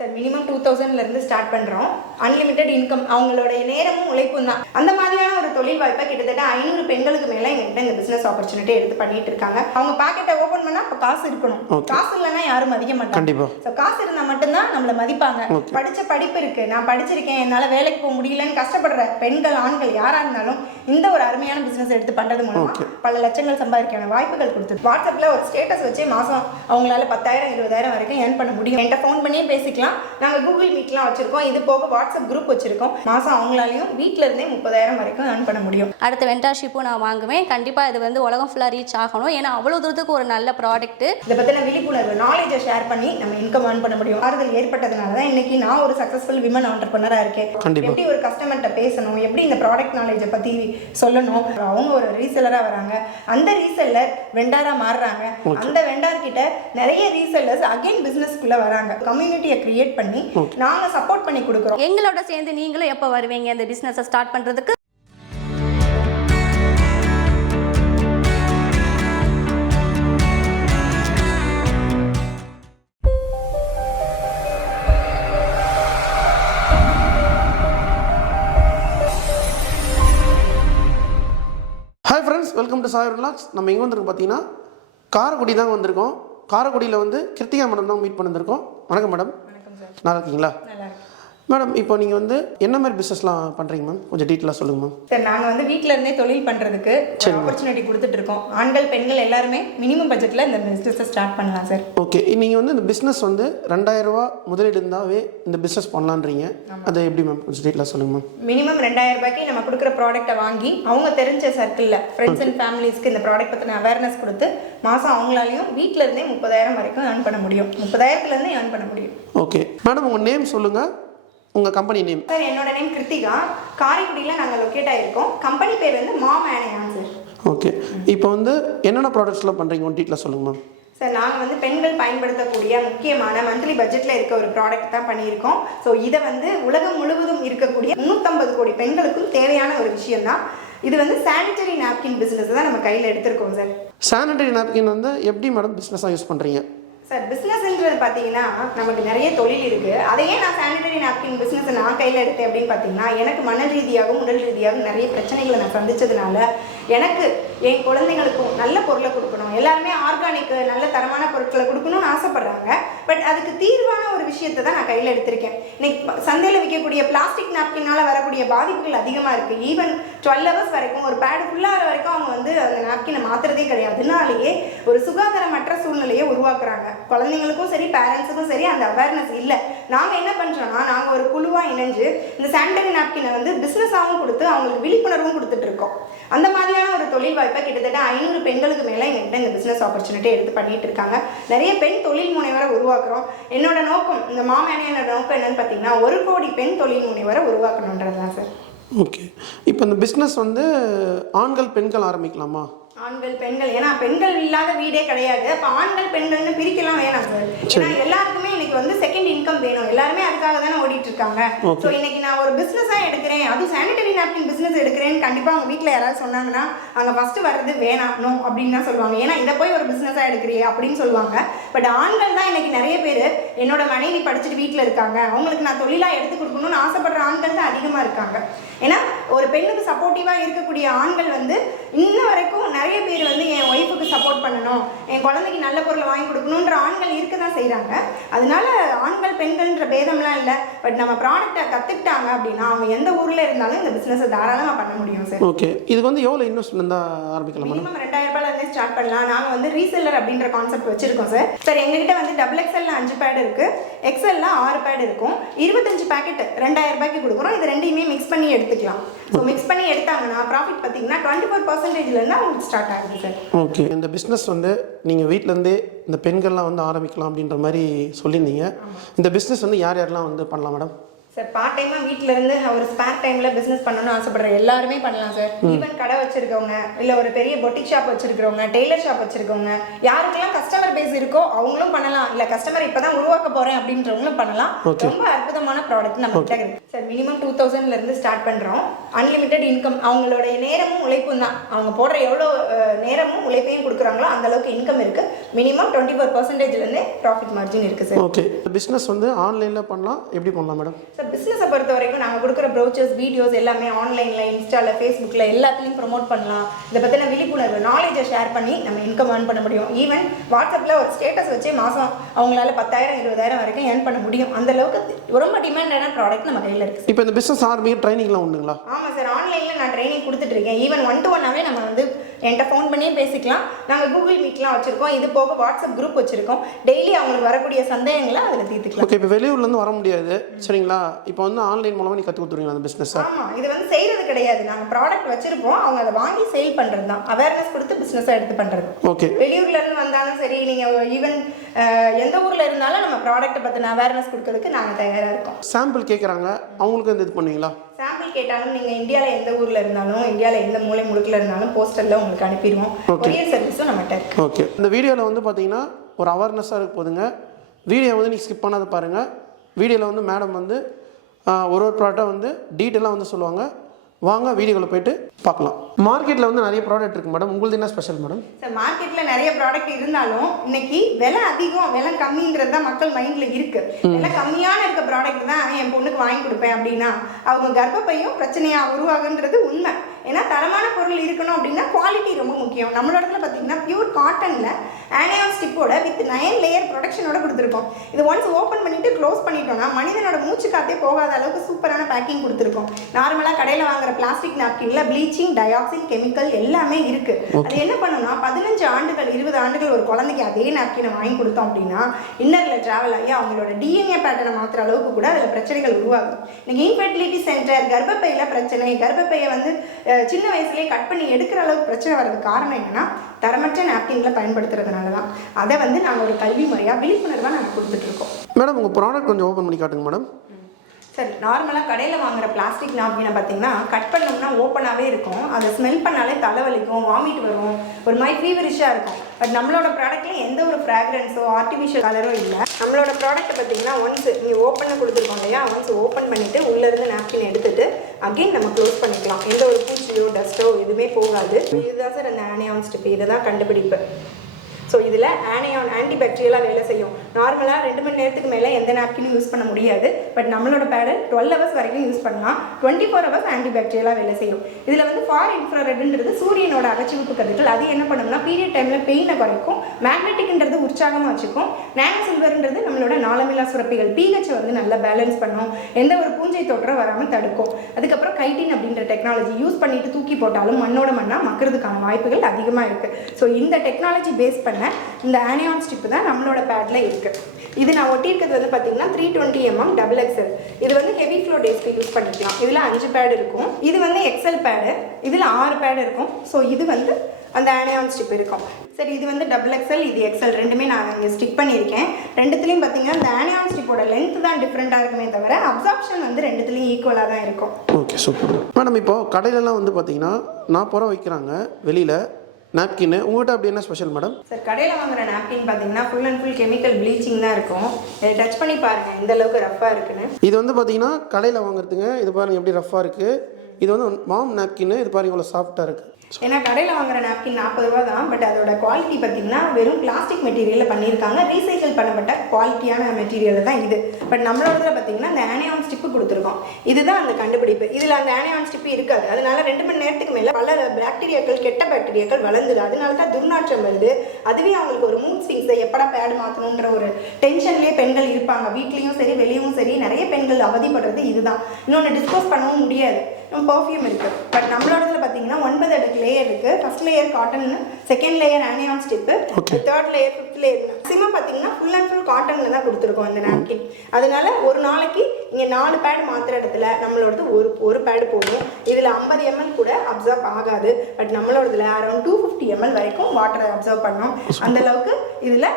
Sir minimum two தௌசண்ட்லேருந்து start பண்ணுறோம் unlimited income அவங்களோட நேரமும் உழைப்பும் தான். அந்த மாதிரியான தொழில் வாய்ப்பை கிட்டத்தட்ட ஐநூறு பெண்களுக்கு மேலே எங்கள்கிட்ட இந்த பிஸ்னஸ் ஆப்பர்ச்சுனிட்டி எடுத்து பண்ணிட்டு இருக்காங்க. அவங்க பாக்கெட்டை ஓப்பன் பண்ணால் அப்போ காசு இருக்கணும். காசு இல்லைன்னா யாரும் மதிக்க மாட்டாங்க. ஸோ காசு இருந்தால் மட்டும்தான் நம்மளை மதிப்பாங்க. படிச்ச படிப்பு இருக்கு. நான் படிச்சிருக்கேன். என்னால் வேலைக்கு போக முடியலன்னு கஷ்டப்படுற பெண்கள் ஆண்கள் யாராக இருந்தாலும் இந்த ஒரு அருமையான பிசினஸ் எடுத்து பண்றது மூலமா Okay. பல லட்சங்கள் சம்பாதிக்கான வாய்ப்புகள் கொடுத்து வாட்ஸ்அப்ல ஒரு ஸ்டேட்டஸ் வச்சு மாசம் அவங்களால பத்தாயிரம் இருபதாயிரம் வரைக்கும் ஏர்ன் பண்ண முடியும். என்கிட்ட ஃபோன் பண்ணியே பேசிக்கலாம். நாங்கள் கூகுள் மீட்லாம் வச்சிருக்கோம். இது போக வாட்ஸ்அப் குரூப் வச்சிருக்கோம். மாசம் அவங்களாலையும் வீட்ல இருந்தே முப்பதாயிரம் வரைக்கும் ஏர்ன் பண்ண முடியும். அடுத்த வெண்டார்ஷிப்பும் நான் வாங்குவேன். கண்டிப்பாக இது வந்து உலகம் ஃபுல்லாக ரீச் ஆகணும். ஏன்னா அவ்வளோ தூரத்துக்கு ஒரு நல்ல ப்ராடக்ட்டு இதை பற்றின விழிப்புணர்வு நாலேஜை ஷேர் பண்ணி நம்ம இன்கம் ஏர்ன் பண்ண முடியும். ஆறுதல் ஏற்பட்டதுனால தான் இன்னைக்கு நான் ஒரு சக்ஸஸ்ஃபுல் விமன் ஆண்டர்பனராக இருக்கேன். கண்டிப்பா. எப்படி ஒரு கஸ்டமர்கிட்ட பேசணும்? எப்படி இந்த ப்ராடக்ட் நாலேஜை பற்றி சொல்லணும்? அவங்க ஒரு ரீசெல்லராக வராங்க. அந்த ரீசெல்லர் வெண்டாராக மாறுறாங்க. அந்த வெண்டார் கிட்ட நிறைய ரீசெல்லர்ஸ் அகைன் பிஸ்னஸ்க்குள்ளே வராங்க. கம்யூனிட்டியை கிரியேட் பண்ணி நாங்கள் சப்போர்ட் பண்ணி கொடுக்குறோம். எங்களோட சேர்ந்து நீங்களும் எப்போ வருவீங்க? இந்த பிஸ்னஸை ஸ்டார்ட் பண்ணுறதுக்கு ரிலாக்ஸ் நம்ம எங்கே வந்திருக்கோம் பார்த்தீங்கன்னா காரைக்குடி தான் வந்திருக்கோம். காரைக்குடியில் வந்து கிருத்திகா மேடம் தான் மீட் பண்ணியிருக்கோம் வணக்கம் மேடம். நல்லா இருக்கீங்களா? மேடம் இப்போ நீங்கள் வந்து என்ன மாதிரி பிஸ்னஸ்லாம் பண்ணுறீங்க மேம்? கொஞ்சம் டீட்டெயிலாக சொல்லுங்கள் மேம். சார் நாங்கள் வந்து வீட்டில இருந்தே தொழில் பண்ணுறதுக்கு ஆப்பர்ச்சுனிட்டி கொடுத்துட்டு இருக்கோம் ஆண்கள் பெண்கள் எல்லாருமே மினிமம் பட்ஜெட்டில் இந்த பிஸ்னஸை ஸ்டார்ட் பண்ணலாம் சார். ஓகே நீங்கள் வந்து இந்த பிஸ்னஸ் வந்து ரெண்டாயிரம் ரூபா முதலீடு இருந்தாவே இந்த பிஸ்னஸ் பண்ணலான்றீங்க. அது எப்படி மேம்? கொஞ்சம் டீட்டெயிலாக சொல்லுங்கள் மேம். மினிமம் ரெண்டாயிரம் ரூபாய்க்கு நம்ம கொடுக்குற ப்ராடக்ட்டை வாங்கி அவங்க தெரிஞ்ச சர்க்கிளில் ஃப்ரெண்ட்ஸ் அண்ட் ஃபேமிலிஸ்க்கு இந்த ப்ராடக்ட் பற்றின அவேர்னஸ் கொடுத்து மாதம் அவங்களாலையும் வீட்டில இருந்தே முப்பதாயிரம் வரைக்கும் ஏர்ன் பண்ண முடியும். முப்பதாயிரத்துலேருந்து ஏர்ன் பண்ண முடியும். ஓகே மேடம் உங்கள் நேம் சொல்லுங்கள் உங்கள் கம்பெனி நேம் சார் என்னோட நேம் கிருத்திகா. காரைக்குடியில் நாங்கள் லொக்கேட் ஆகிருக்கோம் கம்பெனி பேர் வந்து மா மேனையான் சார் ஓகே இப்போ வந்து என்னென்ன ப்ராடக்ட்ஸ்லாம் பண்ணுறீங்க ஒன் டீட்டெயிலாக சொல்லுங்கள் மேம் சார் நாங்கள் வந்து பெண்கள் பயன்படுத்தக்கூடிய முக்கியமான மந்த்லி பட்ஜெட்டில் இருக்க ஒரு ப்ராடக்ட் தான் பண்ணியிருக்கோம். ஸோ இதை வந்து உலகம் முழுவதும் இருக்கக்கூடிய முந்நூற்றம்பது கோடி பெண்களுக்கும் தேவையான ஒரு விஷயம் தான். இது வந்து சானிட்டரி நாப்கின் பிஸ்னஸ் தான் நம்ம கையில் எடுத்திருக்கோம் சார் சானிட்டரி நாப்கின் வந்து எப்படி மேடம் பிஸ்னஸாக யூஸ் பண்ணுறீங்க சார் பிஸ்னஸ்ன்றது பார்த்தீங்கன்னா நமக்கு நிறைய தொழில் இருக்குது அதையே நான் சானிடரி நாப்கின் பிஸ்னஸை நான் கையில் எடுத்தேன் அப்படின்னு பார்த்தீங்கன்னா எனக்கு மன ரீதியாகவும் உடல் ரீதியாகவும் நிறைய பிரச்சனைகளை நான் சந்திச்சதுனால எனக்கு என் குழந்தைங்களுக்கும் நல்ல பொருளை கொடுக்கணும். எல்லாருமே ஆர்கானிக்கு நல்ல தரமான பொருட்களை கொடுக்கணும்னு ஆசைப்பட்றாங்க. பட் அதுக்கு தீர்வான ஒரு விஷயத்தை தான் நான் கையில் எடுத்திருக்கேன். இன்னைக்கு சந்தையில் விற்கக்கூடிய பிளாஸ்டிக் நாப்கினால் வரக்கூடிய பாதிப்புகள் அதிகமாக இருக்குது ஈவன் டுவெல் ஹவர்ஸ் வரைக்கும் ஒரு பேடு ஃபுல்லாக வந்து அந்த நாப்கினை மாற்றுறதே கிடையாது. அதனாலேயே ஒரு சுகாதாரமற்ற சூழ்நிலையை உருவாக்குறாங்க. குழந்தைங்களுக்கும் சரி பேரண்ட்ஸுக்கும் சரி அந்த அவேர்னஸ் இல்லை. நாங்கள் என்ன பண்ணுறோன்னா நாங்கள் ஒரு குழுவாக இணைஞ்சு இந்த சானிடரி நாப்கினை வந்து பிஸ்னஸாகவும் கொடுத்து அவங்களுக்கு விழிப்புணர்வும் கொடுத்துட்டு இருக்கோம். அந்த மாதிரியான ஒரு தொழில் வாய்ப்பை கிட்டத்தட்ட ஐநூறு பெண்களுக்கு மேலே எங்கள்கிட்ட இந்த பிஸ்னஸ் ஆப்பர்ச்சுனிட்டி எடுத்து பண்ணிட்டு இருக்காங்க. நிறைய பெண் தொழில் முனைவரை உருவாக்குறோம். என்னோட நோக்கம் இந்த மாமேனையோட நோக்கம் என்னன்னு பார்த்தீங்கன்னா ஒரு கோடி பெண் தொழில் முனைவரை உருவாக்கணுன்றது தான் சார் ஓகே. இப்போ இந்த பிஸ்னஸ் வந்து ஆண்கள் பெண்கள் ஆரம்பிக்கலாமா? ஆண்கள் பெண்கள். ஏன்னா பெண்கள் இல்லாத வீடே கிடையாது. அப்ப ஆண்கள் பெண்கள்னு பிரிக்கலாம் வேணாம் சார் ஏன்னா எல்லாருக்குமே இன்னைக்கு வந்து செகண்ட் இன்கம் வேணும். எல்லாருமே அதுக்காக தானே ஓடிட்டு இருக்காங்க. ஸோ இன்னைக்கு நான் ஒரு பிசினஸா எடுக்கிறேன். அதுவும் சானிட்டரி நாப்கின் பிசினஸ் எடுக்கிறேன்னு கண்டிப்பா அவங்க வீட்ல யாராவது சொன்னாங்கன்னா அங்க ஃபர்ஸ்ட் வர்றது வேணாம் நோ அப்படின்னு தான் சொல்லுவாங்க. ஏன்னா இதை போய் ஒரு பிசினஸா எடுக்கிறியே அப்படின்னு சொல்லுவாங்க. பட் ஆண்கள் தான் இன்னைக்கு நிறைய பேர் என்னோட மனைவி படிச்சுட்டு வீட்ல இருக்காங்க. அவங்களுக்கு நான் தொழிலா எடுத்து கொடுக்கணும்னு ஆசைப்படுற ஆண்கள் தான் அதிகமா இருக்காங்க. ஏன்னா ஒரு பெண்ணுக்கு சப்போர்ட்டிவா இருக்கக்கூடிய ஆண்கள் வந்து இன்ன வரைக்கும் நிறைய பேர் வந்து என் ஒய்ஃபுக்கு சப்போர்ட் பண்ணணும் என் குழந்தைக்கு நல்ல பொருளை வாங்கி கொடுக்கணுன்ற ஆண்கள் இருக்க தான் செய்கிறாங்க அதனால ஆண்கள் பெண்கள்ன்ற பேதம்லாம் இல்லை. பட் நம்ம ப்ராடக்ட்டை கற்றுக்கிட்டாங்க அப்படின்னா அவங்க எந்த ஊரில் இருந்தாலும் இந்த பிஸ்னஸை தாராளமாக பண்ண முடியும் சார். ஓகே இதுக்கு வந்து எவ்வளோ இன்வெஸ்ட்மெண்ட் இருந்தால் ஆரம்பிக்கலாம் மினிமம் ரெண்டாயிரம் ரூபாயில இருந்தே ஸ்டார்ட் பண்ணலாம். நாங்கள் வந்து ரீசெல்லர் அப்படின்ற கான்செப்ட் வச்சிருக்கோம் சார். சார் எங்ககிட்ட வந்து டபுள் எக்ஸ்எல்ல அஞ்சு பேட் இருக்கு. எக்ஸ்எல்ல ஆறு பேட் இருக்கும். இருபத்தஞ்சு பேக்கெட் ரெண்டாயிரம் ரூபாய்க்கு கொடுக்குறோம். இது ரெண்டையுமே மிக்ஸ் பண்ணி எடுத்துக்கலாம். ஸோ மிக்ஸ் பண்ணி எடுத்தாங்கன்னா ப்ராஃபிட் பார்த்தீங்கன்னா டுவெண்ட்டி ஃபோர் பர்சன்டேஜ்லேருந்து அவங்களுக்கு ஸ்டார்ட் ஆகுது சார் ஓகே இந்த பிஸ்னஸ் வந்து நீங்கள் வீட்டிலேருந்தே இந்த பெண்கள்லாம் வந்து ஆரம்பிக்கலாம் அப்படின்ற மாதிரி சொல்லியிருந்தீங்க. இந்த பிஸ்னஸ் வந்து யார் யாரெல்லாம் வந்து பண்ணலாம் மேடம் சார் பார்ட் டைமா வீட்ல இருந்து ஒரு ஸ்பேர் டைம்ல பிசினஸ் பண்ணணும்னு ஆசைப்படுற எல்லாருமே பண்ணலாம் சார் ஈவன் கடை வச்சிருக்கவங்க இல்ல ஒரு பெரிய பொட்டிக் ஷாப் வச்சிருக்கவங்க டெய்லர் ஷாப் வச்சிருக்கவங்க யாருக்கெல்லாம் கஸ்டமர் பேஸ் இருக்கோ அவங்களும் பண்ணலாம். இல்ல கஸ்டமர் இப்பதான் உருவாக்க போறேன் அப்படின்றவங்களும் பண்ணலாம். ரொம்ப அற்புதமான ப்ராடக்ட் நம்ம கிட்ட இருக்கு. சார் மினிமம் டூ தௌசண்ட்ல இருந்து ஸ்டார்ட் பண்றோம். அன்லிமிட்டெட் இன்கம் அவங்களோட நேரமும் உழைப்பும் தான். அவங்க போடுற எவ்வளோ நேரமும் உழைப்பையும் கொடுக்குறாங்களோ அந்த அளவுக்கு இன்கம் இருக்கு. மினிமம் டுவெண்ட்டி ஃபோர் பர்சன்டேஜ்ல இருந்து ப்ராஃபிட் மார்ஜின் இருக்கு சார் ஓகே பிஸ்னஸ் வந்து ஆன்லைனில் பண்ணலாம். எப்படி பண்ணலாம் மேடம் சார் பிஸ்னஸை பொறுத்த வரைக்கும் நாங்கள் கொடுக்குற ப்ரோச்சர்ஸ் வீடியோஸ் எல்லாமே ஆன்லைனில் இன்ஸ்டாவில் ஃபேஸ்புக்கில் எல்லாத்துலேயும் ப்ரோமோட் பண்ணலாம். இதை பற்றின விழிப்புணர்வு நாலேஜை ஷேர் பண்ணி நம்ம இன்கம் earn பண்ண முடியும். ஈவன் வாட்ஸ்அப்பில் ஒரு ஸ்டேட்டஸ் வச்சு மாதம் அவங்களால பத்தாயிரம் இருபதாயிரம் வரைக்கும் earn பண்ண முடியும். அந்த அளவுக்கு ரொம்ப டிமாண்டான ப்ராடக்ட் நம்ம கையில் இருக்குது இப்போ இந்த பிஸ்னஸ் ஆரம்பிக்க ட்ரைனிங்லாம் உண்டுங்களா? ஆமாம் சார் ஆன்லைனில் நான் ட்ரைனிங் கொடுத்துட்ருக்கேன் ஈவன் ஒன் டு ஒன்னாவே நம்ம வந்து என்கிட்ட ஃபோன் பண்ணியே பேசிக்கலாம். நாங்கள் கூகுள் மீட்லாம் வச்சுருக்கோம். இது போக வாட்ஸ்அப் குரூப் வச்சுருக்கோம். டெய்லி அவங்களுக்கு வரக்கூடிய சந்தேகங்களை அதில் தீர்த்துக்கலாம். ஓகே இப்போ வெளியூர்லேருந்து வர முடியாது. சரிங்களா? இப்போ வந்து ஆன்லைன் மூலமாக நீ கற்றுக் கொடுத்துருவீங்க அந்த பிஸ்னஸை ஆமா. இது வந்து செய்யறது கிடையாது. நாங்க ப்ராடக்ட் வச்சிருப்போம் அவங்க அதை வாங்கி சேல் பண்றது தான் அவேர்னஸ் கொடுத்து பிசினஸா எடுத்து பண்றது. ஓகே வெளியூர்ல இருந்து வந்தாலும் சரி நீங்க ஈவன் எந்த ஊர்ல இருந்தாலும் நம்ம ப்ராடக்ட் பத்தின அவேர்னஸ் கொடுக்கறதுக்கு நாங்க தயாரா இருக்கோம். சாம்பிள் கேட்குறாங்க அவங்களுக்கு இந்த இது பண்ணுவீங்களா? கேட்டாலும் நீங்க இந்தியால எந்த ஊர்ல இருந்தாலும் இந்தியால எந்த மூலை முடுக்குல இருந்தாலும் போஸ்டர்ல உங்களுக்கு அனுப்பிடுவோம். கொரியர் சர்வீஸும் நம்மகிட்ட இருக்கு. ஓகே இந்த வீடியோவில் வந்து பார்த்தீங்கன்னா ஒரு அவேர்னஸாக இருக்க போதுங்க. வீடியோ வந்து நீங்கள் ஸ்கிப் பண்ணாத பாருங்கள் வீடியோவில் வந்து மேடம் வந்து ஒரு ஒரு ப்ராடக்டாக வந்து டீட்டெயிலாக வந்து சொல்லுவாங்க. வாங்க வீடியோக்குள்ள போயிட்டு பார்க்கலாம். மார்க்கெட்டில் வந்து நிறைய ப்ராடக்ட் இருக்குது மேடம் உங்களுக்கு என்ன ஸ்பெஷல் மேடம் சார் மார்க்கெட்ல நிறைய ப்ராடக்ட் இருந்தாலும் இன்னைக்கு விலை அதிகம் விலை கம்மின்றது தான் மக்கள் மைண்ட்ல இருக்கு. விலை கம்மியான இருக்க ப்ராடக்ட் தான் என் பொண்ணுக்கு வாங்கி கொடுப்பேன் அப்படின்னா அவங்க கர்ப்பப்பையும் பிரச்சனையா உருவாகுன்றது உண்மை. ஏன்னா தரமான இருக்கணும் அப்படின்னா குவாலிட்டி ரொம்ப முக்கியம். நம்மளோட இடத்துல பார்த்தீங்கன்னா பியூர் காட்டன்ல ஆனியான் ஸ்டிப்போட வித் நயன் லேயர் ப்ரொடக்ஷனோட கொடுத்துருக்கோம். இது ஒன்ஸ் ஓப்பன் பண்ணிட்டு க்ளோஸ் பண்ணிட்டோம்னா மனிதனோட மூச்சு காத்தே போகாத அளவுக்கு சூப்பரான பேக்கிங் கொடுத்துருக்கோம். நார்மலாக கடையில் வாங்குற பிளாஸ்டிக் நாப்கின்ல ப்ளீச்சிங் டயாக்சின் கெமிக்கல் எல்லாமே இருக்கு. அது என்ன பண்ணும்னா பதினஞ்சு ஆண்டுகள் இருபது ஆண்டுகள் ஒரு குழந்தைக்கு அதே நாப்கினை வாங்கி கொடுத்தோம் அப்படின்னா இன்னர்ல டிராவல் ஆகி அவங்களோட டிஎன்ஏ பேட்டர்னை மாற்றுற அளவுக்கு கூட அதில் பிரச்சனைகள் உருவாகும். இன்னைக்கு இன்ஃபர்டிலிட்டி சென்டர் கர்ப்பப்பையில பிரச்சனை கர்ப்பப்பையை வந்து சின்ன வயசுலயே கட் பண்ணி எடுக்கிற அளவுக்கு பிரச்சனை வர்றதுக்கு காரணம் என்னன்னா தரமற்ற நாப்கின்களை பயன்படுத்துறதுனால தான் அதை வந்து நாங்கள் ஒரு கல்வி முறையாக விழிப்புணர்வாக நாங்கள் கொடுத்துட்ருக்கோம் மேடம் உங்கள் ப்ராடக்ட் கொஞ்சம் ஓப்பன் பண்ணி காட்டுங்க மேடம். சரி நார்மலாக கடையில் வாங்குற பிளாஸ்டிக் நாப்கினை பார்த்தீங்கன்னா கட் பண்ணோம்னா ஓப்பனாகவே இருக்கும். அதை ஸ்மெல் பண்ணாலே தலைவலிக்கும் வாமிட் வரும். ஒரு மாதிரி ஃபீவரிஷாக இருக்கும். பட் நம்மளோட ப்ராடக்ட்லேயும் எந்த ஒரு ஃப்ராக்ரன்ஸோ ஆர்டிஃபிஷியல் கலரோ இல்லை. நம்மளோட ப்ராடக்ட்டை பார்த்தீங்கன்னா ஒன்ஸ் நீ ஓப்பனில் கொடுத்துருக்கோம் இல்லையா? ஒன்ஸ் ஓப்பன் பண்ணிவிட்டு உள்ளேருந்து நாப்கின் எடுத்துகிட்டு அகைன் நம்ம க்ளோஸ் பண்ணிக்கலாம். எந்த ஒரு பூச்சியோ டஸ்ட்டோ எதுவுமே போகாது. இதுதான் சார் அந்த ஆனியான் ஸ்டிப் இதை தான் கண்டுபிடிப்பு. ஸோ இதில் ஆனியான் ஆன்டிபாக்டீரியலாக வேலை செய்யும். நார்மலாக ரெண்டு மணி நேரத்துக்கு மேலே எந்த நாப்கினும் யூஸ் பண்ண முடியாது. பட் நம்மளோட பேடல் டுவெல் ஹவர்ஸ் வரைக்கும் யூஸ் பண்ணலாம். டுவெண்ட்டி ஃபோர் ஹவர்ஸ் ஆன்டிபாக்டீரியலாக வேலை செய்யும். இதில் வந்து ஃபார் இன்ஃப்ராரெட்ன்றது சூரியனோட அகச்சிவிப்பு கதிர்கள் அது என்ன பண்ணும்னா பீரியட் டைமில் பெயினை குறைக்கும். மேக்னெட்டிக்ன்றது உற்சாகமாக வச்சுக்கும். நானோ சில்வர்ன்றது நம்மளோட நாளமில்லா சுரப்பிகள். பிஹெச் வந்து நல்லா பேலன்ஸ் பண்ணும். எந்த ஒரு பூஞ்சை தொற்றம் வராமல் தடுக்கும். அதுக்கப்புறம் கைட்டின் அப்படின்ற டெக்னாலஜி யூஸ் பண்ணிட்டு தூக்கி போட்டாலும் மண்ணோட மண்ணாக மக்கிறதுக்கான வாய்ப்புகள் அதிகமாக இருக்குது ஸோ இந்த டெக்னாலஜி பேஸ் பண்ணி இந்த ஆனியான் ஸ்டிப்பு தான் நம்மளோட பேடில் இருக்குது இது நான் ஒட்டியிருக்கிறது வந்து பார்த்தீங்கன்னா three twenty mm double XL இது வந்து ஹெவி ஃப்ளோ டேஸ்க்கு யூஸ் பண்ணிக்கலாம். இதில் அஞ்சு பேடு இருக்கும். இது வந்து எக்ஸல் பேடு இதில் ஆறு பேடு இருக்கும். ஸோ இது வந்து அந்த ஆனியான் ஸ்டிப் இருக்கும். சரி இது வந்து டபுள் எக்ஸல் இது எக்ஸல் ரெண்டுமே நான் இங்கே ஸ்டிக் பண்ணியிருக்கேன். ரெண்டுத்துலேயும் பார்த்தீங்கன்னா இந்த ஆனியான் ஸ்டிப்போட லென்த் தான் டிஃப்ரெண்ட்டாக இருக்குமே தவிர அப்சார்ப்ஷன் வந்து ரெண்டுத்துலேயும் ஈக்குவலாக தான் இருக்கும். ஓகே சூப்பர் மேடம் இப்போ கடையிலலாம் வந்து பார்த்தீங்கன்னா நான் புறம் வைக்கிறாங்க வெளியில் நாப்கின்னு உங்கள்கிட்ட அப்படி என்ன ஸ்பெஷல் மேடம் சார் கடையில் வாங்குற நாப்கின் பார்த்தீங்கன்னா full and full chemical bleaching தான் இருக்கும். இதை டச் பண்ணி பாருங்கள் எந்த அளவுக்கு ரஃப்பாக இருக்குன்னு. இது வந்து பார்த்தீங்கன்னா கடையில் வாங்குறதுங்க இது பாருங்க எப்படி ரஃப்பாக இருக்குது இது வந்து மாம் நாப்கின்னு இது பாருங்க இவ்வளோ சாஃப்டாக இருக்குது ஏன்னா கடையில் வாங்குற நாப்கின் நாற்பது ரூபா தான் பட் அதோட குவாலிட்டி பார்த்தீங்கன்னா வெறும் பிளாஸ்டிக் மெட்டீரியலில் பண்ணியிருக்காங்க. ரீசைக்கிள் பண்ணப்பட்ட குவாலிட்டியான மெட்டீரியல் தான் இது. பட் நம்மளோடதுல பார்த்தீங்கன்னா இந்த ஆனியான் ஸ்டிப்பு கொடுத்துருக்கோம். இதுதான் அந்த கண்டுபிடிப்பு. இதில் அந்த ஆனியான் ஸ்டிப்பு இருக்காது. அதனால ரெண்டு மணி நேரத்துக்கு மேலே பல பாக்டீரியாக்கள் கெட்ட பாக்டீரியாக்கள் வளர்ந்துடு அதனால தான் துர்நாற்றம் வருது. அதுவே அவங்களுக்கு ஒரு மூட் ஸ்விங்ஸை எப்படா பேட் மாற்றணுன்ற ஒரு டென்ஷன்லேயே பெண்கள் இருப்பாங்க. வீட்லேயும் சரி வெளியும் சரி நிறைய பெண்கள் அவதிப்படுறது இதுதான். இன்னொன்று டிஸ்போஸ் பண்ணவும் முடியாது. பர்ஃப்யூம் இருக்குது பட் நம்மளோடதுல பார்த்தீங்கன்னா ஒன்பது அடுக்கு லேயர் இருக்குது first layer cotton second layer onion strip third layer fifth layer maximum பார்த்தீங்கன்னா ஃபுல் அண்ட் ஃபுல் காட்டனில் தான் கொடுத்துருக்கோம் அந்த நாப்கின் அதனால ஒரு நாளைக்கு இங்கே நாலு பேட் மாத்திர இடத்துல நம்மளோடது ஒரு ஒரு பேட் போகும் இதில் ஐம்பது எம்எல் கூட அப்சர்வ் ஆகாது. பட் நம்மளோடதுல அரௌண்ட் டூ ஃபிஃப்டி எம்எல் வரைக்கும் வாட்டரை அப்சர்வ் பண்ணோம். அந்த அளவுக்கு இதில்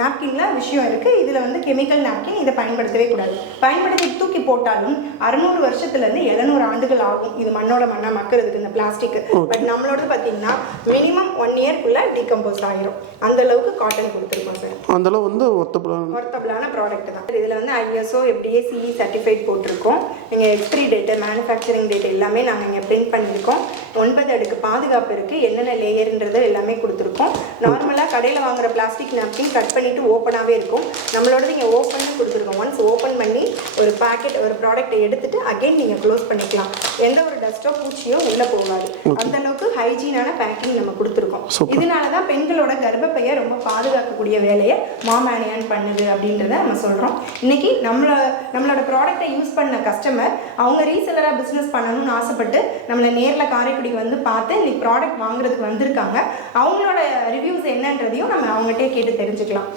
நாப்கினில் விஷயம் இருக்குது இதில் வந்து கெமிக்கல் நாப்கின் இதை பயன்படுத்தவே கூடாது. பயன்படுத்தி தூக்கி போட்டாலும் அறுநூறு வருஷத்துலேருந்து எழுநூறு ஆண்டுகள் ஆகும். இது மண்ணோட மண்ணாக மக்கறதுக்கு இந்த பிளாஸ்டிக் பட் நம்மளோடது பார்த்தீங்கன்னா மினிமம் ஒன் இயர்க்குள்ளே டீகம்போஸ் ஆயிரும். அந்த அளவுக்கு காட்டன் கொடுத்துருக்கோம் சார் அந்தளவு வந்து ஒத்தப்படும் ஒர்த்தபிளான ப்ராடக்ட் தான். இதில் வந்து ஐஎஸ்ஓ எப்படியே சிஇ சர்டிஃபைட் போட்டிருக்கோம். நீங்கள் எக்ஸ்பிரி டேட்டு மேனுஃபேக்சரிங் டேட் எல்லாமே நாங்கள் இங்கே பிரிண்ட் பண்ணியிருக்கோம். ஒன்பது அடுக்கு பாதுகாப்பு இருக்குது என்னென்ன லேயர்ன்றது எல்லாமே கொடுத்துருக்கோம். நார்மலாக கடையில் வாங்குற பிளாஸ்டிக் நாப்கின் கட் பண்ணிவிட்டு ஓப்பனாகவே இருக்கும். நம்மளோடது இங்கே ஓப்பன் கொடுத்துருக்கோம். ஒன்ஸ் ஓப்பன் பண்ணி ஒரு பாக்கெட் ஒரு ப்ராடக்ட்டை எடுத்துட்டு அகைன் நீங்கள் க்ளோஸ் பண்ணிக்கலாம். எந்த ஒரு டஸ்ட்டோ பூச்சியோ உள்ளே போகாது. அந்த அளவுக்கு ஹைஜீனான பேக்கிங் நம்ம கொடுத்துருக்கோம். இதனால தான் பெண்களோட கர்ப்பப்பையை ரொம்ப பாதுகாக்கக்கூடிய வேலையை மாமேனியான் பண்ணுது அப்படின்றத நம்ம சொல்கிறோம் இன்னைக்கு நம்மள நம்மளோட ப்ராடக்ட்டை யூஸ் பண்ண கஸ்டமர் அவங்க ரீசெல்லராக பிஸ்னஸ் பண்ணணும்னு ஆசைப்பட்டு நம்மளை நேரில் காரைக்குடிக்கு வந்து பார்த்து இன்னைக்கு ப்ராடக்ட் வாங்குறதுக்கு வந்திருக்காங்க. அவங்களோட ரிவ்யூஸ் என்னன்றதையும் நம்ம அவங்ககிட்டே கேட்டு தெரிஞ்சுக்கலாம்.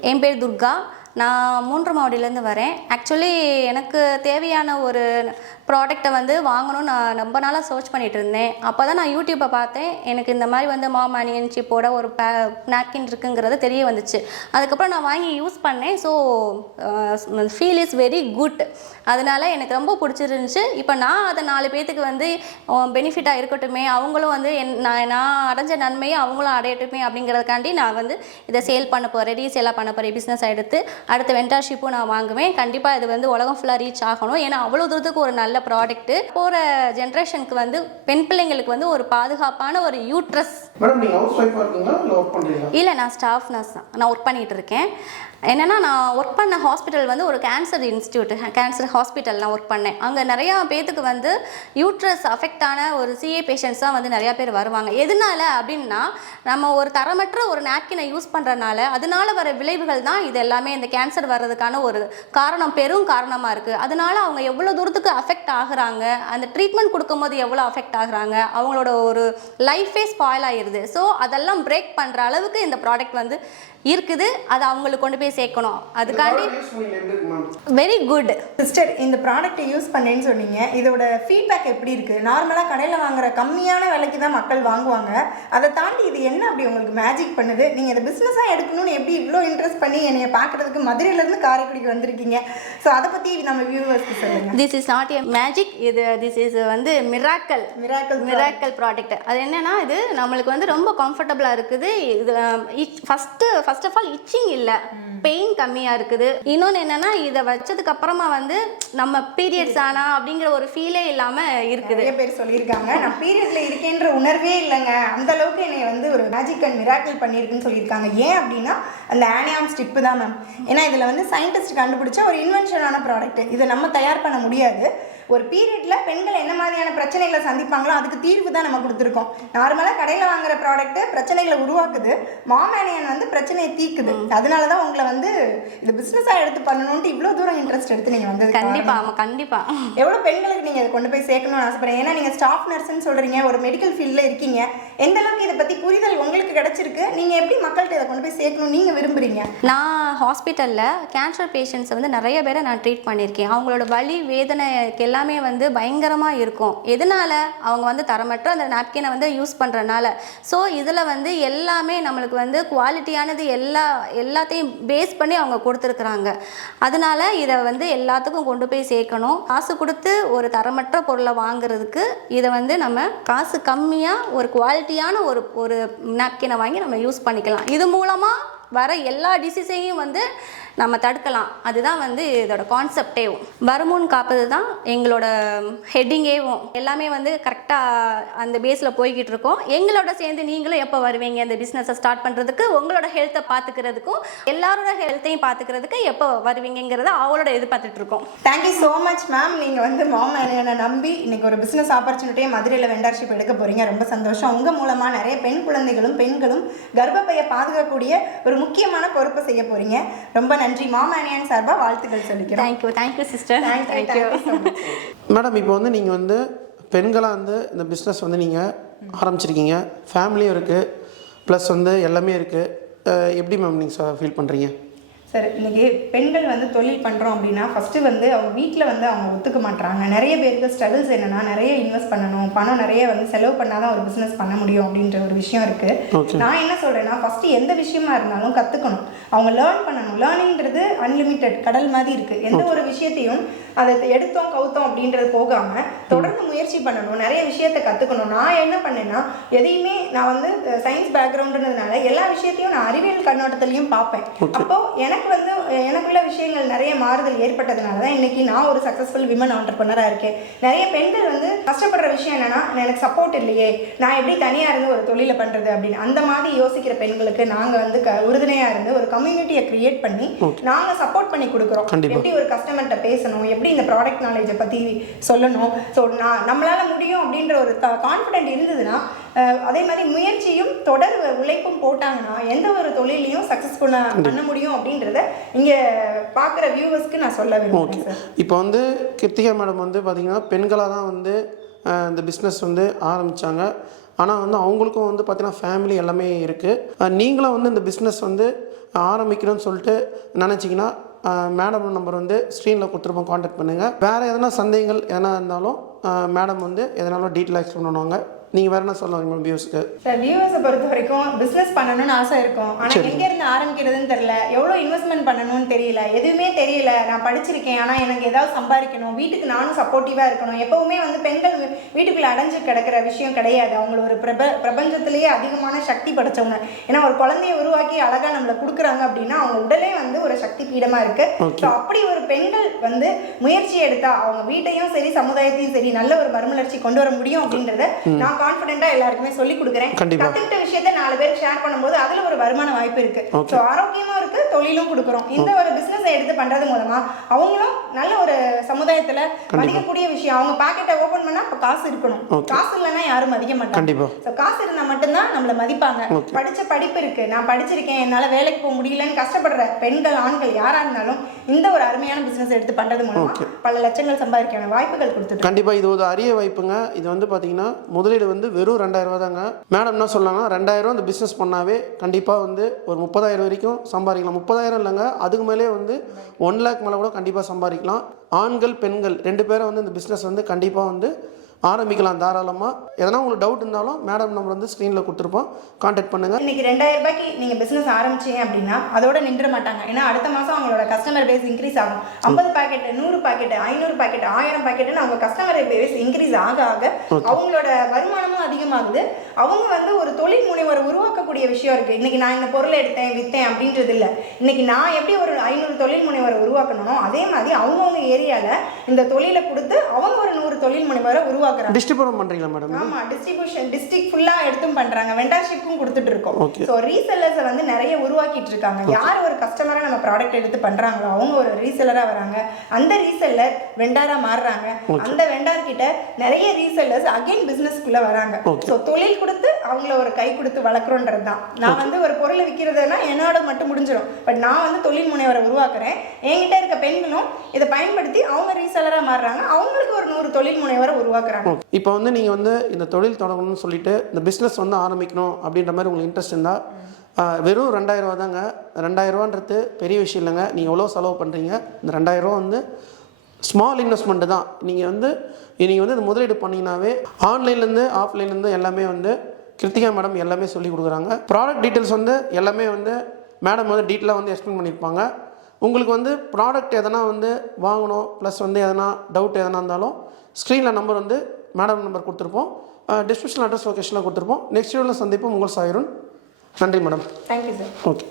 என் பேர் துர்கா. நான் மூன்று மாவடியிலேருந்து வரேன். ஆக்சுவலி எனக்கு தேவையான ஒரு ப்ராடக்ட்டை வந்து வாங்கணும்னு நான் ரொம்ப நாளாக சர்ச் பண்ணிகிட்டு இருந்தேன். அப்போ தான் நான் யூடியூப்பை பார்த்தேன். எனக்கு இந்த மாதிரி வந்து மாம் அனியன் சிப்போட ஒரு பே நாப்கின் இருக்குங்கிறது தெரிய வந்துச்சு. அதுக்கப்புறம் நான் வாங்கி யூஸ் பண்ணேன். So feel is very good அதனால எனக்கு ரொம்ப பிடிச்சிருந்துச்சு. இப்போ நான் அதை நாலு பேர்த்துக்கு வந்து பெனிஃபிட்டாக இருக்கட்டுமே அவங்களும் வந்து என் நான் நான் அடைஞ்ச நன்மையை அவங்களும் அடையட்டுமே அப்படிங்கிறதுக்காண்டி நான் வந்து இதை சேல் பண்ண போகிறேன் ரீசேலாக பண்ண போகிறேன் பிஸ்னஸ் எடுத்து அடுத்த வெண்டார்ஷிப்பும் நான் வாங்குவேன். கண்டிப்பாக இது வந்து உலகம் ஃபுல்லாக ரீச் ஆகணும். ஏன்னா அவ்வளோ தூரத்துக்கு ஒரு நல்ல ப்ராடக்ட்டு போகிற ஜென்ரேஷனுக்கு வந்து பெண் பிள்ளைங்களுக்கு வந்து ஒரு பாதுகாப்பான ஒரு யூட்ரஸ் மேடம் நீங்கள் ஹவுஸ் ஒய்ஃபாக இருக்கீங்களா? இல்லை ஒர்க் பண்ணுறீங்களா இல்லை நான் ஸ்டாஃப் நர்ஸ் தான். நான் ஒர்க் பண்ணிகிட்டு இருக்கேன். என்னென்னா நான் ஒர்க் பண்ண ஹாஸ்பிட்டல் வந்து ஒரு கேன்சர் இன்ஸ்டியூட் கேன்சர் ஹாஸ்பிட்டல் நான் ஒர்க் பண்ணேன். அங்கே நிறையா பேத்துக்கு வந்து யூட்ரஸ் அஃபெக்ட் ஆன ஒரு சிஏ பேஷண்ட்ஸ் தான் வந்து நிறையா பேர் வருவாங்க. எதனால அப்படின்னா நம்ம ஒரு தரமற்ற ஒரு நாப்கினை யூஸ் பண்ணுறனால அதனால வர விளைவுகள் தான் இது எல்லாமே. இந்த கேன்சர் வர்றதுக்கான ஒரு காரணம் பெரும் காரணமாக இருக்குது அதனால அவங்க எவ்வளோ தூரத்துக்கு அஃபெக்ட் ஆகுறாங்க அந்த ட்ரீட்மெண்ட் கொடுக்கும்போது எவ்வளோ அஃபெக்ட் ஆகுறாங்க அவங்களோட ஒரு லைஃபே ஸ்பாயில் ஆயிடுது ஸோ அதெல்லாம் பிரேக் பண்ணுற அளவுக்கு இந்த ப்ராடக்ட் வந்து இருக்குது அதை அவங்களுக்கு கொண்டு போய் சேர்க்கணும். அதுக்காண்டி வெரி குட் சிஸ்டர் இந்த ப்ராடக்ட்டை யூஸ் பண்ணேன்னு சொன்னீங்க. இதோட ஃபீட்பேக் எப்படி இருக்கு? நார்மலாக கடையில் வாங்குற கம்மியான விலைக்கு தான் மக்கள் வாங்குவாங்க. அதை தாண்டி இது என்ன அப்படி உங்களுக்கு மேஜிக் பண்ணுது? நீங்கள் இதை பிஸ்னஸாக எடுக்கணும்னு எப்படி இவ்வளோ இன்ட்ரெஸ்ட் பண்ணி என்னைய பார்க்குறதுக்கு மதுரையிலேருந்து காரைக்குடிக்கு வந்திருக்கீங்க? ஸோ அதை பற்றி நம்ம வியூவர்ஸ்க்கு சொல்லுங்கள் this is not a magic இது திஸ் இஸ் வந்து மிராக்கல் Miracle மிராக்கல் ப்ராடக்ட் அது என்னன்னா இது நம்மளுக்கு வந்து ரொம்ப கம்ஃபர்டபுளாக இருக்குது. இது first first of all itching இல்லை. பெயின் கம்மியாக இருக்குது. இன்னொன்று என்னன்னா இதை வச்சதுக்கு அப்புறமா வந்து நம்ம பீரியட்ஸ் ஆனா அப்படிங்கிற ஒரு ஃபீலே இல்லாமல் இருக்குது. நிறைய பேர் சொல்லியிருக்காங்க. நான் பீரியட்ல இருக்கேன்ற உணர்வே இல்லைங்க. அந்த அளவுக்கு என்னை வந்து ஒரு மேஜிக் அண்ட் மிராக்கிள் பண்ணியிருக்குன்னு சொல்லியிருக்காங்க. ஏன் அப்படின்னா அந்த ஆனியாம் ஸ்டிப்பு தான் மேம் ஏன்னா இதில் வந்து சயின்டிஸ்ட் கண்டுபிடிச்ச ஒரு இன்வென்ஷனான ப்ராடக்ட் இதை நம்ம தயார் பண்ண முடியாது. ஒரு பீரியட்ல பெண்கள் என்ன மாதிரியான பிரச்சனைகளை சந்திப்பாங்களோ அதுக்கு தீர்வு தான் நம்ம கொடுத்துருக்கோம். நார்மலாக கடையில் வாங்குற ப்ராடக்ட் பிரச்சனைகளை உருவாக்குது. மாமேனியன் வந்து பிரச்சனையை தீக்குது. அதனால தான் உங்களை வந்து இது பிஸ்னஸாக எடுத்து பண்ணணும்ட்டு இவ்வளோ தூரம் இன்ட்ரெஸ்ட் எடுத்து நீங்கள் வந்து கண்டிப்பாக ஆமாம் கண்டிப்பாக எவ்வளோ பெண்களுக்கு நீங்கள் இதை கொண்டு போய் சேர்க்கணும்னு ஆசைப்படுறீங்க? ஏன்னா நீங்கள் ஸ்டாஃப் நர்ஸ்னு சொல்கிறீங்க ஒரு மெடிக்கல் ஃபீல்டில் இருக்கீங்க. எந்த அளவுக்கு இதை பற்றி புரிதல் உங்களுக்கு கிடைச்சிருக்கு? நீங்கள் எப்படி மக்கள்கிட்ட இதை கொண்டு போய் சேர்க்கணும் நீங்கள் விரும்புறீங்க? நான் ஹாஸ்பிட்டலில் கேன்சர் பேஷண்ட்ஸை வந்து நிறைய பேரை நான் ட்ரீட் பண்ணியிருக்கேன். அவங்களோட வலி வேதனைக்கு எல்லாமே வந்து பயங்கரமாக இருக்கும். எதனால? அவங்க வந்து தரமற்ற அந்த நாப்கினை வந்து யூஸ் பண்ணுறனால ஸோ இதில் வந்து எல்லாமே நம்மளுக்கு வந்து குவாலிட்டியானது எல்லா எல்லாத்தையும் பேஸ் பண்ணி அவங்க கொடுத்துருக்குறாங்க. அதனால இதை வந்து எல்லாத்துக்கும் கொண்டு போய் சேர்க்கணும். காசு கொடுத்து ஒரு தரமற்ற பொருளை வாங்குறதுக்கு இதை வந்து நம்ம காசு கம்மியாக ஒரு குவாலிட்டியான ஒரு ஒரு நாப்கினை வாங்கி நம்ம யூஸ் பண்ணிக்கலாம். இது மூலமாக வர எல்லா டிசீஸையும் வந்து நம்ம தடுக்கலாம். அதுதான் வந்து இதோட கான்செப்டேவும் வருமுன் காப்பது தான் எங்களோட ஹெட்டிங்கேவும் எல்லாமே வந்து கரெக்டாக அந்த பேஸில் போய்கிட்டு இருக்கோம் எங்களோட சேர்ந்து நீங்களும் எப்போ வருவீங்க? இந்த பிஸ்னஸை ஸ்டார்ட் பண்ணுறதுக்கு உங்களோட ஹெல்த்தை பார்த்துக்கிறதுக்கும் எல்லாரோட ஹெல்த்தையும் பார்த்துக்கிறதுக்கு எப்போ வருவீங்கிறத அவளோட எதிர்பார்த்துட்டு இருக்கோம் தேங்க்யூ ஸோ மச் மேம் நீங்கள் வந்து மாம் என்னை நம்பி இன்னைக்கு ஒரு பிஸ்னஸ் ஆப்பர்ச்சுனிட்டியை மதுரையில் வெண்டார்ஷிப் எடுக்க போகிறீங்க ரொம்ப சந்தோஷம். உங்கள் மூலமாக நிறைய பெண் குழந்தைகளும் பெண்களும் கர்ப்பப்பையை பாதுகாக்கக்கூடிய ஒரு முக்கியமான பொறுப்பை செய்ய போகிறீங்க ரொம்ப நன்றி. மாம் அனியன் சார்பாக வாழ்த்துக்கள் சொல்லிக்கிறோம். Thank you thank you sister thank you madam இப்போ வந்து நீங்கள் வந்து பெண்களாக வந்து இந்த பிஸ்னஸ் வந்து நீங்கள் ஆரம்பிச்சிருக்கீங்க. ஃபேமிலியும் இருக்குது ப்ளஸ் வந்து எல்லாமே இருக்குது எப்படி மேம் நீங்கள் ஃபீல் பண்ணுறீங்க சார் இன்னைக்கு பெண்கள் வந்து தொழில் பண்ணுறோம் அப்படின்னா ஃபஸ்ட்டு வந்து அவங்க வீட்டில் வந்து அவங்க ஒத்துக்க மாட்றாங்க. நிறைய பேருக்கு ஸ்ட்ரகிள்ஸ் என்னன்னா நிறைய இன்வெஸ்ட் பண்ணணும். பணம் நிறைய வந்து செலவு பண்ணால் தான் ஒரு பிஸ்னஸ் பண்ண முடியும் அப்படின்ற ஒரு விஷயம் இருக்குது. நான் என்ன சொல்கிறேன்னா ஃபஸ்ட்டு எந்த விஷயமா இருந்தாலும் கற்றுக்கணும் அவங்க லேர்ன் பண்ணணும். லேர்னிங்கிறது அன்லிமிட்டெட் கடல் மாதிரி இருக்குது எந்த ஒரு விஷயத்தையும் அதை எடுத்தோம் கவுத்தோம் அப்படின்றது போகாமல் தொடர்ந்து முயற்சி பண்ணணும். நிறைய விஷயத்தை கற்றுக்கணும் நான் என்ன பண்ணேன்னா எதையுமே நான் வந்து சயின்ஸ் பேக்ரவுண்டுன்றதுனால எல்லா விஷயத்தையும் நான் அறிவியல் கண்ணோட்டத்திலையும் பார்ப்பேன். அப்போ எனக்கு வந்து அஹ், எனக்குள்ள விஷயங்கள் நிறைய மாறுதல் ஏற்பட்டதுனால தான் இன்னைக்கு நான் ஒரு சக்ஸஸ்ஃபுல் விமன் ஆண்டர்பனராக இருக்கேன். நிறைய பெண்கள் வந்து கஷ்டப்படுற விஷயம் என்னன்னா எனக்கு சப்போர்ட் இல்லையே நான் எப்படி தனியாக இருந்து ஒரு தொழிலை பண்ணுறது அப்படின்னு. அந்த மாதிரி யோசிக்கிற பெண்களுக்கு நாங்கள் வந்து க உறுதுணையாக இருந்து ஒரு கம்யூனிட்டியை கிரியேட் பண்ணி நாங்கள் சப்போர்ட் பண்ணி கொடுக்குறோம். எப்படி ஒரு கஸ்டமர்கிட்ட பேசணும் எப்படி இந்த ப்ராடக்ட் நாலேஜை பற்றி சொல்லணும். ஸோ நான் நம்மளால் முடியும் அப்படின்ற ஒரு கான்ஃபிடென்ட் இருந்ததுன்னா அதே மாதிரி முயற்சியும் தொடர் உழைப்பும் போட்டாங்கன்னா எந்த ஒரு தொழிலையும் சக்ஸஸ்ஃபுல்லாக பண்ண முடியும் அப்படின்றத இங்கே பார்க்குற வியூவர்ஸ்க்கு நான் சொல்ல ஓகே. இப்போ வந்து கிருத்திகா மேடம் வந்து பார்த்திங்கன்னா பெண்களாக தான் வந்து இந்த பிஸ்னஸ் வந்து ஆரம்பித்தாங்க ஆனால் வந்து அவங்களுக்கும் வந்து பார்த்திங்கன்னா ஃபேமிலி எல்லாமே இருக்குது நீங்களும் வந்து இந்த பிஸ்னஸ் வந்து ஆரம்பிக்கணும்னு சொல்லிட்டு நினச்சிங்கன்னா மேடம் நம்பர் வந்து ஸ்க்ரீனில் கொடுத்துருப்போம். காண்டாக்ட் பண்ணுங்கள் வேறு எதனா சந்தேகங்கள் எதனா இருந்தாலும் மேடம் வந்து எதனாலும் டீட்டெயில் எக்ஸ்பிளைன் பண்ணுவாங்க. நீங்கள் வேறு என்ன சொல்லலாம் வியூஸ்க்கு சார் வியூவர்ஸை பொறுத்த வரைக்கும் பிஸ்னஸ் பண்ணணும்னு ஆசை இருக்கும். ஆனால் சரி. எங்கே இருந்து ஆரம்பிக்கிறதுன்னு தெரியல. எவ்வளோ இன்வெஸ்ட்மெண்ட் பண்ணணும்னு தெரியல. எதுவுமே தெரியல. நான் படிச்சிருக்கேன். ஆனால் எனக்கு ஏதாவது சம்பாதிக்கணும். வீட்டுக்கு நானும் சப்போர்ட்டிவாக இருக்கணும். எப்பவுமே வந்து பெண்கள் வீட்டுக்குள்ள அடைஞ்சு கிடக்கிற விஷயம் கிடையாது. அவங்கள ஒரு பிரப பிரபஞ்சத்திலேயே அதிகமான சக்தி படைச்சவங்க. ஏன்னா ஒரு குழந்தைய உருவாக்கி அழகாக நம்மளை கொடுக்குறாங்க அப்படின்னா அவங்க உடலே வந்து ஒரு சக்தி பீடமாக இருக்கு. ஸோ அப்படி ஒரு பெண்கள் வந்து முயற்சி எடுத்தா அவங்க வீட்டையும் சரி சமுதாயத்தையும் சரி நல்ல ஒரு மறுமலர்ச்சி கொண்டு வர முடியும் அப்படின்றத நான் கான்ஃபிடென்ட்டா எல்லாருக்குமே சொல்லி கொடுக்குறேன். கத்துக்கிட்ட விஷயத்த நாலு பேருக்கு ஷேர் பண்ணும்போது அதுல ஒரு வருமான வாய்ப்பு இருக்கு Okay. ஸோ ஆரோக்கியமும் இருக்கு தொழிலும் கொடுக்குறோம் இந்த ஒரு பிசினஸ் எடுத்து பண்றது மூலமா அவங்களும் நல்ல ஒரு சமுதாயத்துல மதிக்கக்கூடிய விஷயம் அவங்க பாக்கெட்டை ஓபன் பண்ணா அப்ப காசு இருக்கணும். காசு இல்லைன்னா யாரும் மதிக்க மாட்டாங்க. ஸோ காசு இருந்தா மட்டும்தான் நம்மள மதிப்பாங்க. படிச்ச படிப்பு இருக்கு நான் படிச்சிருக்கேன் என்னால வேலைக்கு போக முடியலன்னு கஷ்டப்படுற பெண்கள் ஆண்கள் யாரா இருந்தாலும் இந்த ஒரு அருமையான பிசினஸ் எடுத்து பண்றது மூலமா Okay. பல லட்சங்கள் சம்பாதிக்கான வாய்ப்புகள் கொடுத்துட்டு கண்டிப்பாக இது ஒரு அரிய வாய்ப்புங்க இது வந்து பார்த்தீங்கன்னா முதலீடு வந்து வெறும் ரெண்டாயிரம் தாங்க. மேடம் என்ன சொன்னாங்கன்னா ரெண்டாயிரம் அந்த பிஸ்னஸ் பண்ணாவே கண்டிப்பாக வந்து ஒரு முப்பதாயிரம் வரைக்கும் சம்பாதிக்கலாம். முப்பதாயிரம் இல்லைங்க அதுக்கு மேலே வந்து ஒன் லேக் மேலே கூட கண்டிப்பாக சம்பாதிக்கலாம். ஆண்கள் பெண்கள் ரெண்டு பேரும் வந்து இந்த பிஸ்னஸ் வந்து கண்டிப்பாக வந்து ஆரம்பிக்கலாம் தாராளமாக எதனா உங்களுக்கு டவுட் இருந்தாலும் மேடம் நம்பர் வந்து ஸ்க்ரீனில் கொடுத்துருப்போம். கான்டாக்ட் பண்ணுங்கள் இன்னைக்கு ரெண்டாயிரம் ரூபாய்க்கு நீங்க பிசினஸ் ஆரம்பிச்சீங்க அப்படின்னா அதோட நின்ற மாட்டாங்க. ஏன்னா அடுத்த மாசம் அவங்களோட கஸ்டமர் பேஸ் இன்க்ரீஸ் ஆகும். ஐம்பது பாக்கெட் நூறு பாக்கெட் ஐநூறு பாக்கெட் ஆயிரம் பாக்கெட்னு அவங்க கஸ்டமர் பேஸ் இன்க்ரீஸ் ஆக ஆக அவங்களோட வருமானமும் அதிகமாகுது. அவங்க வந்து ஒரு தொழில் முனைவர் உருவாக்கக்கூடிய விஷயம் இருக்கு. இன்னைக்கு நான் இந்த பொருளை எடுத்தேன் வித்தேன் அப்படின்றது இல்ல இன்னைக்கு நான் எப்படி ஒரு ஐநூறு தொழில் முனைவரை உருவாக்கணும் அதே மாதிரி அவங்கவுங்க ஏரியால இந்த தொழிலை கொடுத்து அவங்க ஒரு நூறு தொழில் முனைவரை உருவாக்குறாங்க. டிஸ்ட்ரிபியூட் பண்ணுறீங்களா மேடம் ஆமா டிஸ்ட்ரிபியூஷன் டிஸ்ட்ரிக்ட் ஃபுல்லா எடுத்தும் பண்றாங்க. வெண்டார்ஷிப்பும் கொடுத்துட்டு இருக்கோம். ஸோ ரீசெல்லர்ஸை வந்து நிறைய உருவாக்கிட்டு இருக்காங்க. யார் ஒரு கஸ்டமரா நம்ம ப்ராடக்ட் எடுத்து பண்றாங்களோ அவங்க ஒரு ரீசெல்லரா வராங்க. அந்த ரீசெல்லர் வெண்டாரா மாறுறாங்க. அந்த வெண்டார் கிட்ட நிறைய ரீசெல்லர்ஸ் அகைன் பிசினஸ்க்குள்ள வராங்க. ஸோ தொழில் கொடுத்து அவங்கள ஒரு கை கொடுத்து வளர்க்குறோன்றது தான். நான் வந்து ஒரு பொருளை விற்கிறதுனா என்னோட மட்டும் முடிஞ்சிடும் பட் நான் வந்து தொழில் முனைவரை உருவாக்குறேன். என்கிட்ட இருக்க பெண்களும் இதை பயன்படுத்தி அவங்க ரீசெல்லரா மாறுறாங்க. அவங்களுக்கு ஒரு நூறு தொழில் முனைவரை உருவாக்குறாங்க. இப்போ வந்து நீங்கள் வந்து இந்த தொழில் தொடங்கணும்னு சொல்லிட்டு இந்த பிஸ்னஸ் வந்து ஆரம்பிக்கணும் அப்படின்ற மாதிரி உங்களுக்கு இன்ட்ரெஸ்ட் இருந்தால் வெறும் ரெண்டாயிரம் ரூபா தாங்க. ரெண்டாயிரம் ரூபான்றது பெரிய விஷயம் இல்லைங்க. நீங்கள் எவ்வளோ செலவு பண்ணுறீங்க இந்த ரெண்டாயிரம் ரூபா வந்து ஸ்மால் இன்வெஸ்ட்மெண்ட்டு தான். நீங்கள் வந்து நீங்கள் வந்து இந்த முதலீடு பண்ணிங்கனாவே ஆன்லைன்லேருந்து ஆஃப்லைன்லேருந்து எல்லாமே வந்து கிருத்திகா மேடம் எல்லாமே சொல்லி கொடுக்குறாங்க. ப்ராடக்ட் டீட்டெயில்ஸ் வந்து எல்லாமே வந்து மேடம் வந்து டீட்டெயிலாக வந்து எக்ஸ்பிளைன் பண்ணியிருப்பாங்க. உங்களுக்கு வந்து ப்ராடக்ட் எதனா வந்து வாங்கணும் ப்ளஸ் வந்து எதனா டவுட் எதனா இருந்தாலும் ஸ்க்ரீனில் நம்பர் வந்து மேடம் நம்பர் கொடுத்துருப்போம். டிஸ்கிரிப்ஷன் அட்ரஸ் லொக்கேஷனில் கொடுத்துருப்போம். நெக்ஸ்ட் வீடியோவில் சந்திப்போம். உங்கள் சாயிரும் நன்றி மேடம் தேங்க்யூ சார் ஓகே